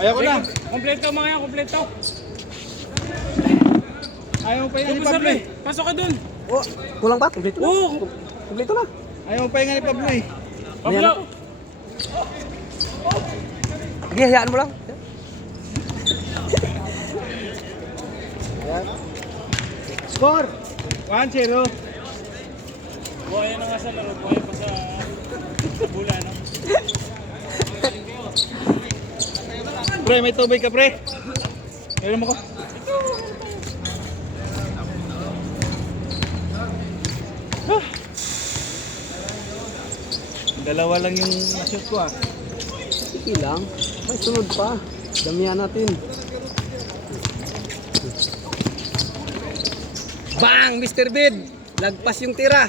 Ayaw ko na. Kompleto mga yan, kompleto. Ayaw pa yung ni Pablo eh. Pasok ka dun. Oh, kulang ba? Kumpleto na. Oo. Kumpleto na. Ayaw pa yung ni Pablo eh. Pablo. Sige, hayaan mo lang. Score! 1-0. Buhay na nga sa laro, buhay pa sa bula, no? Pre, may tubig ka pre. Meron mo ko. Ah. Dalawa lang yung shoot ko ah. Sige lang. May sunod pa. Damihan natin. Bang! Mr. Bid! Lagpas yung tira.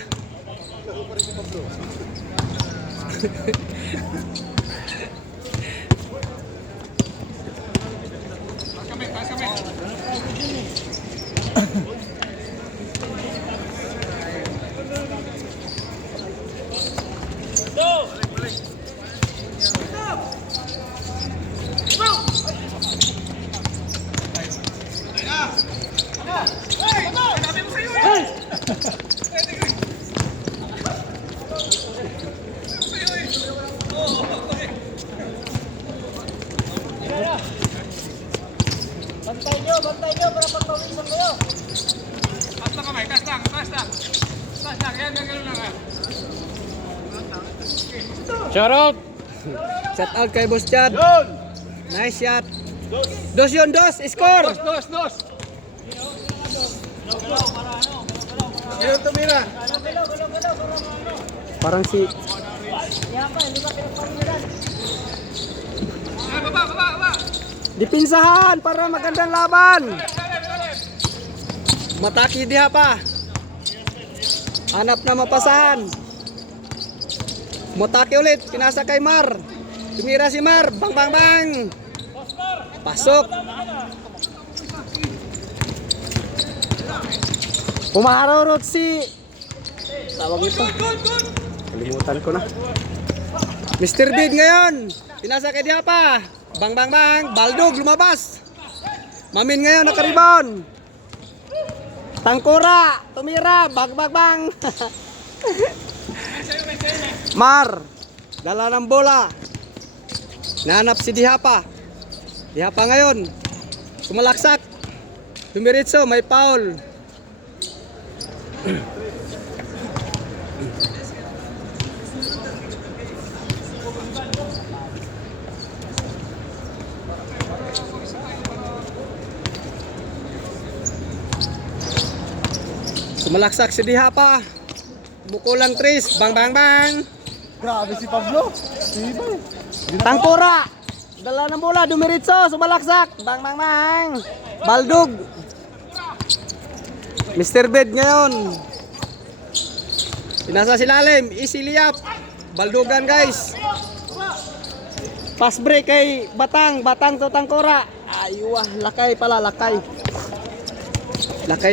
Bantay nyo para pagpawisan kayo. Taas lang kamay, taas lang, taas lang. Taas lang, yan, gano'n lang. Shout out! Shout out kay Boss Chad. Nice shot. Dos yun, dos. Score! Dos! Sino tumira? Parang si... Baba. Dipinsahan para magandang laban. Mataki diha pa. Hanap na mapasahan. Mataki ulit. Pinasa kay Mar. Tumira si Mar. Bang. Pasok. Pumaharorot si... Tawag ito. Kalimutan ko na. Mr. Big ngayon. Pinasa kay diha pa. Bang. Baldog lumabas. Mamin ngayon nakaribon. Tangkura. Tumira. Bang. Mar. Dala ng bola. Nahanap si Dihapa. Dihapa ngayon. Sumalaksak. Dumiritso. May foul. Sumalaksak si Dihapa. Bukulang tris. Bang. Grabe si Pablo. Diba eh. Tangkura. Dala ng bola. Dumiritso. Sumalaksak. Bang. Baldog. Mr. Bed ngayon. Pinasa si lalim. Easy layup. Baldugan guys. Pass break kay Batang. Batang to Tangkura. Aywa. Lakay pala. Lakay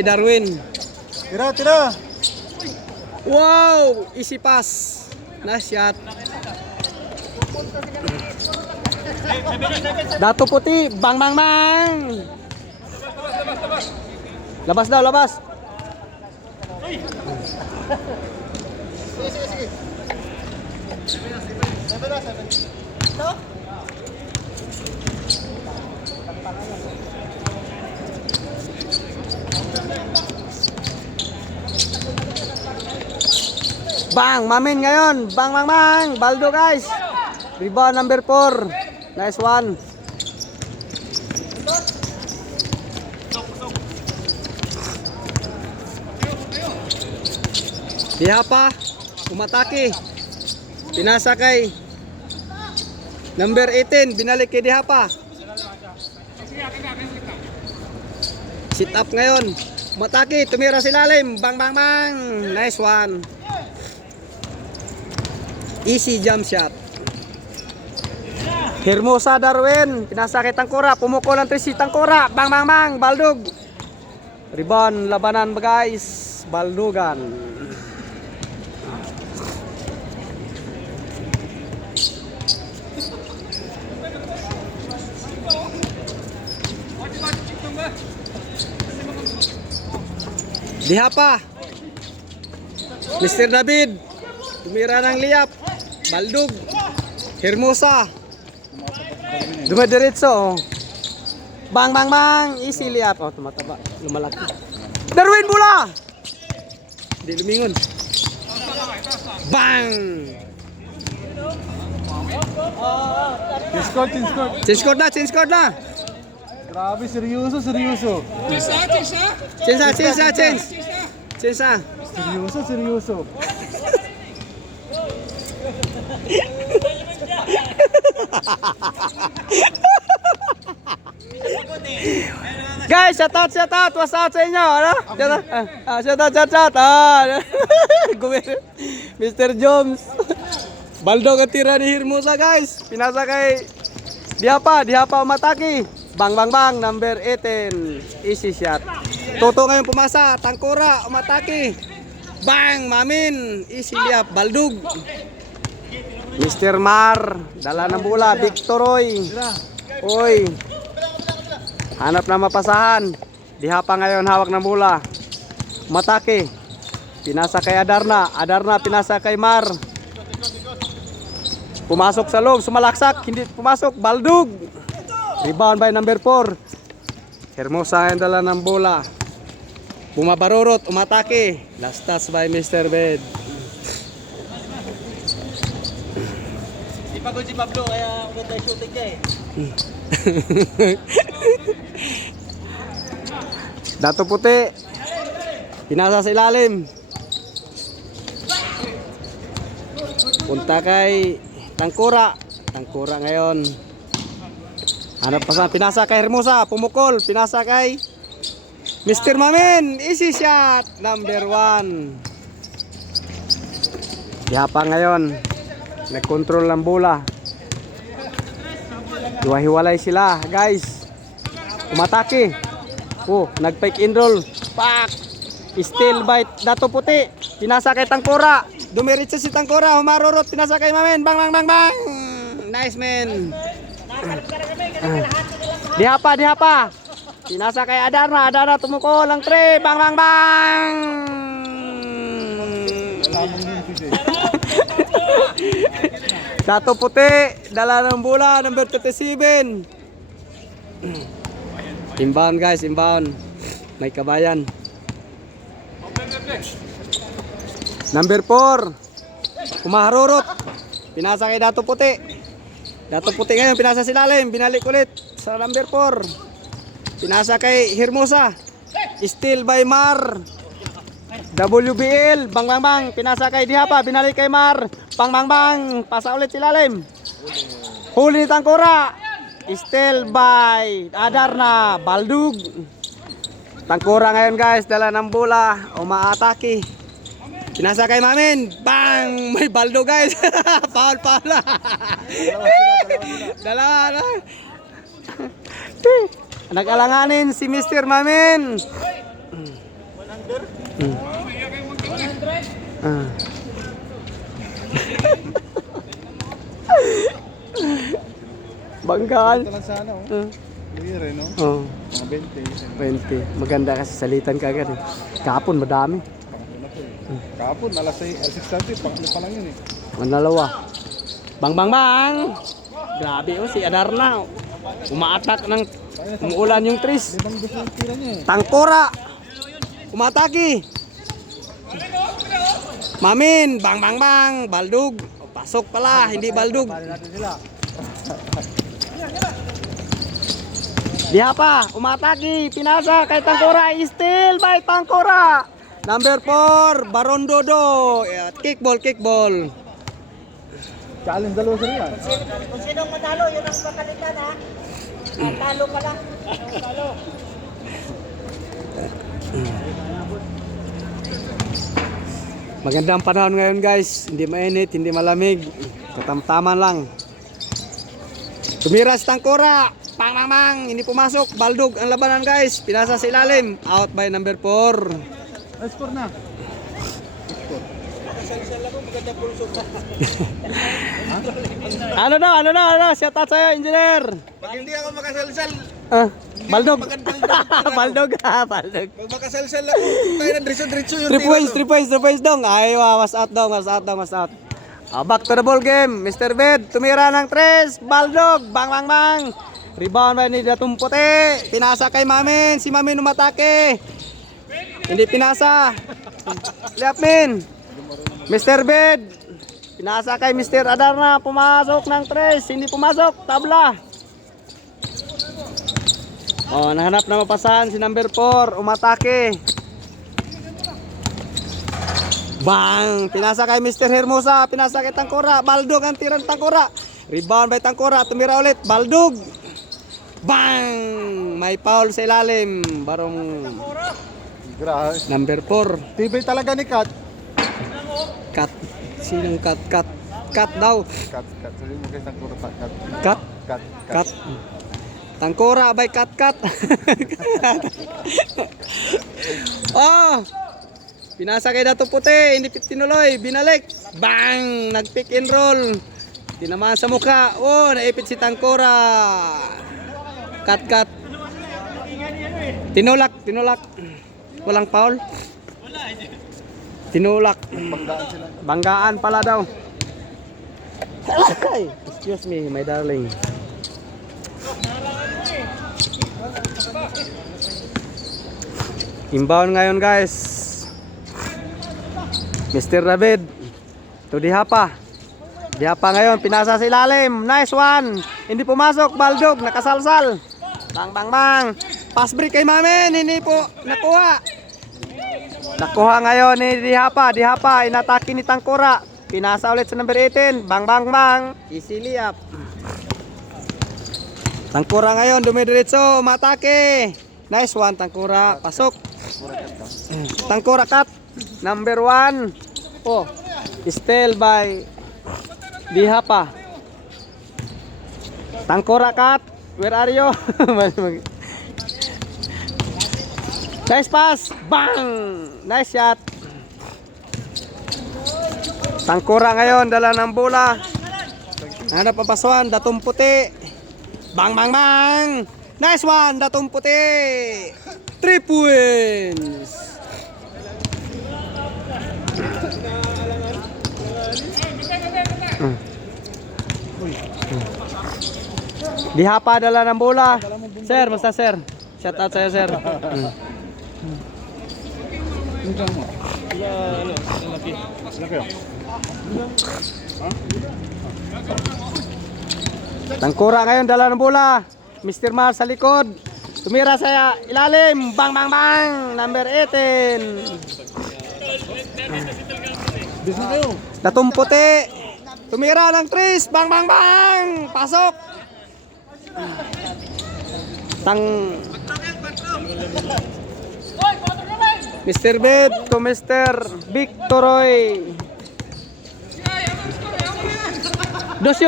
Darwin. Tira. Wow! Easy pass. Nice shot. Dato puti. Bang. Labas daw, labas. Bang, Mamin ngayon. Bang. Baldo guys. Rebound number 4. Nice one. Dihapa. Umatake. Pinasa kay number 18. Binalik kay Dihapa. Sit up ngayon. Umatake. Tumira si lalim. Bang. Nice one. Easy jump shot. Hermosa Darwin. Pinasa kay Tangkura. Pumuko ng 3 si Tangkura. Bang. Baldog. Rebound. Labanan guys. Baldugan. Diha pa. Mr. David. Tumira ng liyap. Baldog. Hermosa. Dumadiretso. Bang bang bang. Easy liyap. Oh, tumataba. Lumalaki. Darwin bola. Hindi lumingon. Bang. Change code na. Grabe, seryoso. Change. Seryoso. Guys, shout out. What's up sa inyo? Ano? Shout out. Mr. Jones. Baldog ang tira ni Hermosa, guys. Pinasa kay Dihapa Umataki. Bang bang bang, number 18. Easy shot. Toto ngayon pumasa, Tangkora Umataki. Bang, Mamin. Easy liap, Baldog. Mr. Mar, dala ng bola, Victoroy. Oy. Hanap na mapasahan. Dihapa ngayon hawak ng bola. Umataki. Pinasa kay Adarna pinasa kay Mar. Pumasok sa loob, sumalaksak, hindi pumasok, Baldog. Rebound by number 4. Hermosa ang dala ng bola. Bumabarurot, umatake. Last touch by Mr. Bed. Di pagod si Pablo, kaya ganda yung shooting niya eh. Dato puti. Pinasa sa ilalim. Punta kay Tangkora ngayon. Hanap pa sa pinasa kay Hermosa, pumukol, pinasa kay Mr. Mamin, easy shot, number 1. Dihapa ngayon, nag-control ng bola. Hiwa-hiwalay sila, guys. Umatake. Oh, nag-fake and roll. Pak! Still bite, Dato Puti. Pinasa kay Tangkora. Dumiritso si Tangkora, humarurot, pinasa kay Mamin. Bang bang bang bang. Nice man. Dihapa. Pinasa kay Adarna tumukol ang 3. Bang bang bang. Dato Puti, dala ng bola, number 37. Inbound guys, inbound. May kabayan. Number 4. Kumaharurot. Pinasa kay Dato Puti. Dato Puti ngayon, pinasa si Lalim. Binalik ulit sa number 4. Pinasa kay Hermosa. Still by Mar. WBL. Bang bang bang. Pinasa kay Dihapa. Binalik kay Mar. Bang bang bang. Pasa ulit si Lalim. Huli ni Tangkora. Still by Adarna. Baldog. Tangkora ngayon guys. Dala ng bola. Umaatake. Pinasa kay Mamin. Bang! May Baldo guys. Foul. Dalawa na. Nag-alanganin si Mr. Mamin. 100. Banggaan. Ito lang sana, Clear eh, no? Oh, Mga 20. 20. Maganda kasi salitan ka agad eh. Kapon madami. Kapon, alas 6:30, pangatlo pa lang yun eh. Ang dalawa. Bang bang bang. Grabe si Adarna. Umaatak ng umuulan yung tris. Ibang gusto yung tira niya eh. Tangkora. Umataki. Mamin, bang bang bang. Baldog. Pasok pala, hindi Baldog. Dihapa, umataki. Pinasa kay Tangkora. Still by Tangkora. Number 4, Baron Dodo. Kickball. Challenge dalawa sila yan. Kung sinong manalo, yun ang papalitan ha. Talo ka lang. Magandang panahon ngayon guys. Hindi mainit, hindi malamig. Katamtaman lang. Tumira si Tangkora. Pang. Hindi pumasok. Baldog ang labanan guys. Pinasa sa ilalim. Out by number 4. Score na. Ano na? Shout out sa'yo, engineer. Pag hindi ako makasalsal, Ah, Baldog. Baldog ha, baldog. Pag makasalsal ako, tayo na diretso yung 3 points dong. Ay, was out dong, was out. Back to the ball game. Mr. Bed, tumira ng 3. Baldog, bang bang bang. Rebound by ni Datong Puti. Pinasa kay Mamin. Si Mamin umatake. Hindi pinasa. Liapmin. Mr. Bed. Pinasa kay Mr. Adarna. Pumasok ng 3. Hindi pumasok. Tabla. Nahanap na mapasan si number 4. Umatake. Bang! Pinasa kay Mr. Hermosa. Pinasa kay Tangkora. Baldog ang tirang Tangkora. Rebound by Tangkora. Tumira ulit. Baldog. Bang! May foul sa ilalim. Barong Grabe. number 4. Tibay talaga ni Kat. Cut. Sinong cut? Cut daw. Kat. Sabi mo kay Tangkura pa. Cut. Cut. Tangkora by cut. Pinasa kay Dato Puti. Hindi tinuloy. Binalik. Bang! Nag-pick and roll. Tinamaan sa mukha. Naipit si Tangkora. Cut. Tinulak. Walang foul. Tinulak. Banggaan pala daw. Excuse me, my darling. Inbound ngayon, guys. Mr. David to Dihapa. Dihapa ngayon, pinasa sa ilalim. Nice one. Hindi pumasok, Baldog, nakasalsal. Bang. Pass break kay Mamin, hindi po nakuha. Nakuha ngayon ni Dihapa. Inatake ni Tangkora. Pinasa ulit sa number 18. Bang. Easy layup. Tangkora ngayon, dumidiretso, matake. Nice one, Tangkora. Pasok. Tangkora cut. Number 1. Steal by Dihapa. Tangkora cut. Where are you? Nice pass. Bang! Nice shot. Tangkora ngayon, dala ng bola. Hanap ang pasuan, Datong Puti. Bang! Nice one, Datong Puti. 3 points. Dihapa dala ng bola. Sir, basta sir. Shout out sa'yo, sir. Tangkura ngayon, dala ng bola. Mr. Mar sa likod. Tumira sa ilalim. Bang! Number 18. Datong Puti. Tumira ng 3. Bang! Pasok. Mr. Bed to Mr. Victoroy. Dos.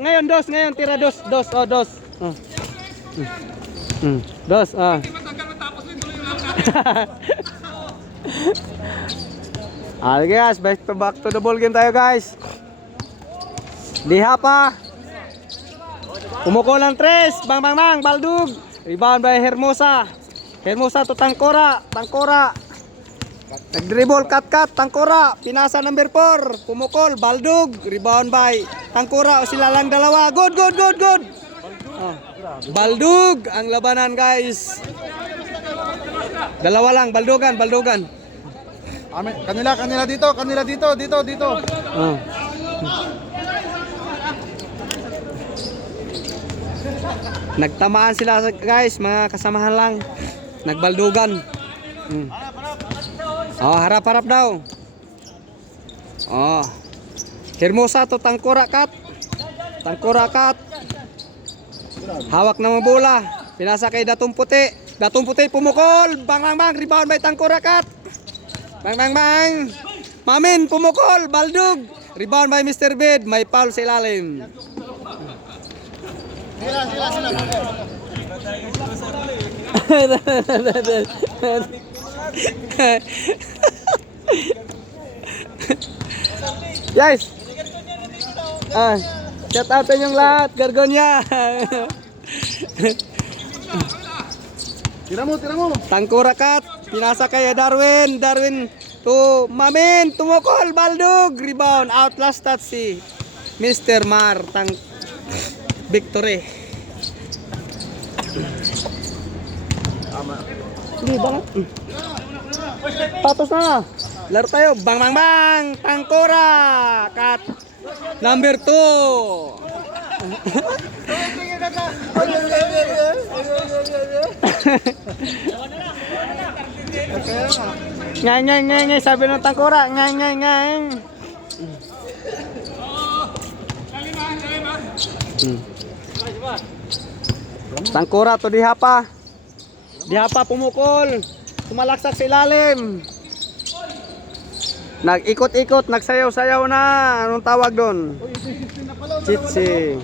Ngayon tira dos. Dos. Guys, back to the ball game tayo, guys. Dihapa. Umukol ng 3. Bang! Baldog. Rebound by Hermosa to Tangkora. Nag-dribble, cut. Tangkora. Pinasa number 4. Pumukol. Baldog. Rebound by Tangkora. O sila lang dalawa. Good. Baldog. Ang labanan, guys. Dalawa lang. Baldogan. Kanila dito. Nagtamaan sila, guys, mga kasamahan lang. Nagbaldugan. Harap daw. Hermosa to Tangkora cut. Hawak ng bola. Pinasa kay Datong Puti. Pumukol. Bang! Rebound by Tangkora cut. Bang! Mamin pumukol. Baldog. Rebound by Mr. Bed. May foul sa ilalim. Guys, shout out yung lahat, Gargonya. Tira mo, tira mo. Tangkurakat, pinasa kay Darwin. Darwin to Mamin, tumukol, Baldog. Rebound, outlasted si Mr. Mar. Victory. Hindi ba? Patos na. Laro tayo. Bang bang bang. Tangkura. Cut. Number 2. Ngay ngay ngay ngay sabi ng Tangkura. Ngay ngay ngay. Tangkura to Dihapa. Dihapa pumukol. Tumalaksak sa ilalim. Nag-ikot-ikot, nagsayaw-sayaw na. Anong tawag doon? Chitsi.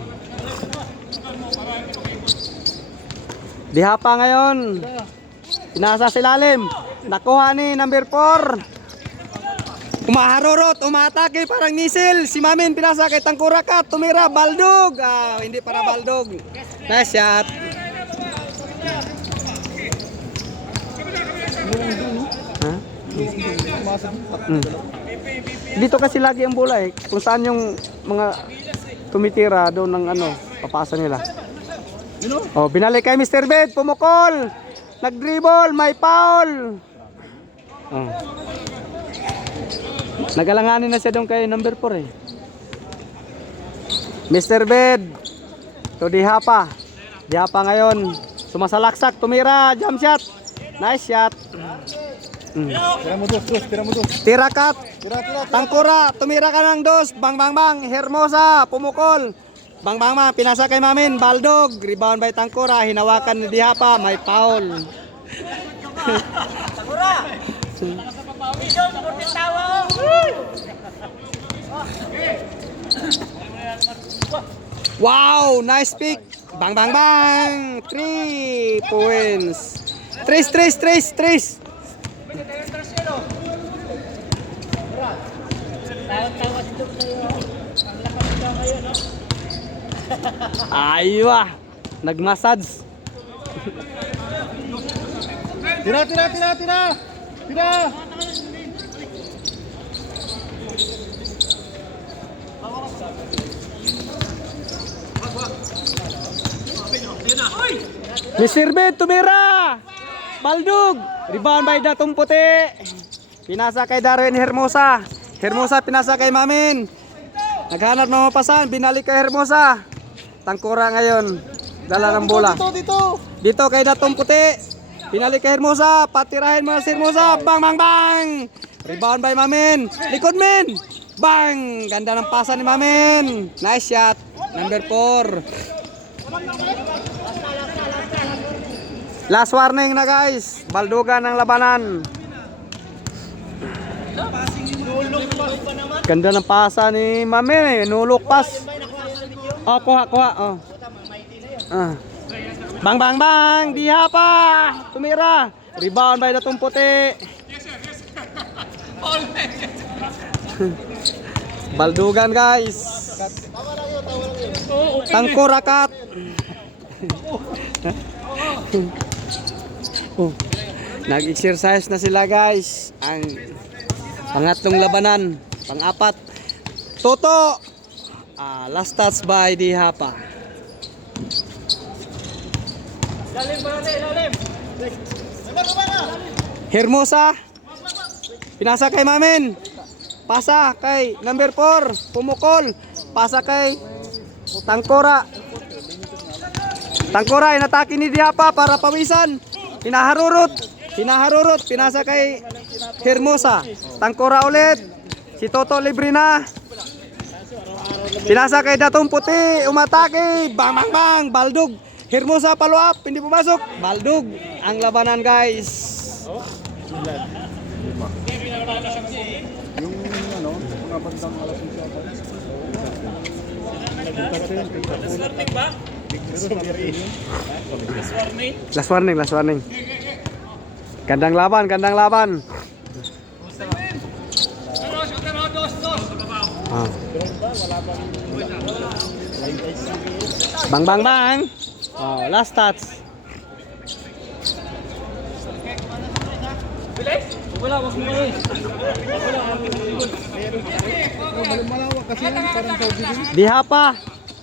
Dihapa ngayon. Pinasa sa ilalim. Nakuha ni number 4. Umaharurot, umatake parang misil. Si Mamin pinasa kay Tangkurakat. Tumira, Baldog. Hindi para Baldog. Nice shot. Dito kasi lagi ang bola eh. Kung saan yung mga tumitira doon ng papasa nila. Oh, binalik kay Mr. Bed, pumukol. Nag-dribble, may foul. Oh. Nagalanganin na siya doon kay number 4 eh. Mr. Bed to Dihapa. Dihapa ngayon. Sumasalaksak, tumira, jump shot. Nice shot. Tira mo dos, tira mo dos. Tirakat. Tira. Tangkura, tumira ka ng dos. Bang bang bang. Hermosa, pumukol. Bang bang bang, pinasa kay Mamin. Baldog, rebound by Tangkura. Hinawakan ni Dihapa, may foul. Tangkura! Video, supportin tawa! Wow, nice pick. Bang bang bang. 3 points. Tres. Aywa, nagmassage. Tira. Mr. Bed, tumira. Baldog, rebound by Datong Puti. Pinasa kay Darwin Hermosa. Hermosa pinasa kay Mamin. Naghanap ng mapasan, binalik kay Hermosa. Tangkura ngayon, dala ng bola. Dito kay Datong Puti. Binalik kay Hermosa, patirahin mo na si Hermosa. Bang bang bang. Rebound by Mamin. Likod men. Bang! Ganda ng pasa ni Mamin. Nice shot. Number 4. Last warning na guys. Baldugan ng labanan. Ganda ng pasa ni Mamin. Nulok pas. Oh, kuha. Oh. Bang bang bang. Dihapa. Tumira. Rebound by Datong Puti. Baldugan guys. Tangkurakat. Nag-exercise na sila guys. Ang pangatlong labanan, pang-apat. Toto. Last touch by Dihapa. Hermosa. Pinasa kay Mamin. Pasa kay number 4. Pumukol. Pasa kay Tangkura. Tangkura inatake ni Dihapa para pawisan. Hinaharurot. Pinasa kay Hermosa. Tangkura ulit. Si Toto libre na. Pinasa kay Datong Puti. Umatake. Bang bang bang. Baldog. Hermosa follow up. Hindi pumasok. Baldog. Ang labanan guys. Mga bandang alas 6 Last warning. Gandang laban. Bang bang bang. Oh, last touch. Wala, wag mo eh. Diha pa.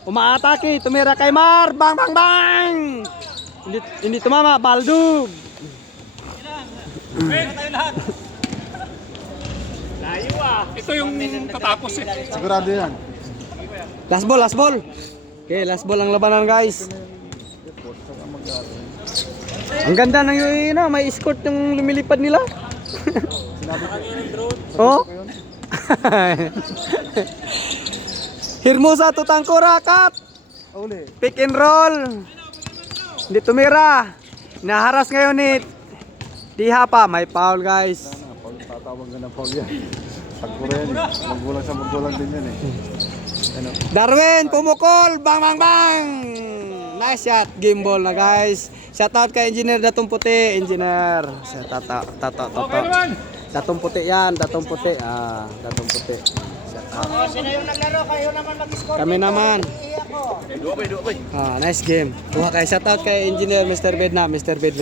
Umaatake, tumira kay Mar. Bang bang bang. Hindi tumama, Baldog. Ito yung tatapos eh. Sigurado yan. Last ball, last ball. Okay, last ball ang labanan, guys. Ang ganda ng yun, may escort yung lumilipad nila. Oh. Hermosa Tutangkura, cut. Uli. Pick and roll. Hindi tumira. Naharas ngayon ni Diha pa. May foul, guys. Pag tatawag ka ng foul yan. Pagkura yan eh. Magbulang sa magbulang din yan eh. Ano? Darwin, pumukol. Bang, bang, bang. Nice shot. Game ball na, guys. Shout out kay Engineer Datong Puti. Engineer. Okay naman. Datong Puti yan. Datong Puti. Datong Puti. Shout out. Oh, sino yung naglaro? Kayo naman mag-score. Kami dito. naman. Hindi ako. Nice game. Kuha kay shout out kay Engineer Mr. Bed na. Mr. Bed.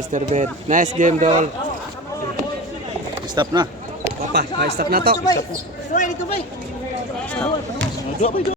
Nice game, Dol. Stop na. Papa, stop na to. Dito, bay. Dito, bay. Dua pa